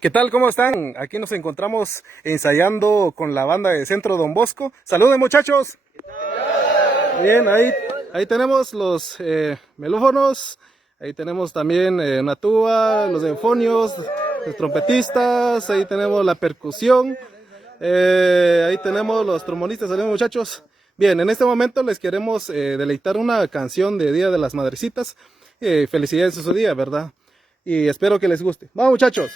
¿Qué tal? ¿Cómo están? Aquí nos encontramos ensayando con la banda de Centro Don Bosco. ¡Saluden, muchachos! Bien, ahí tenemos los melófonos, ahí tenemos también una tuba, los eufonios, los trompetistas, ahí tenemos la percusión, ahí tenemos los trombonistas. ¡Saluden, muchachos! Bien, en este momento les queremos deleitar una canción de Día de las Madrecitas. Felicidades en su día, ¿verdad? Y espero que les guste. ¡Vamos, muchachos!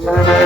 Bye.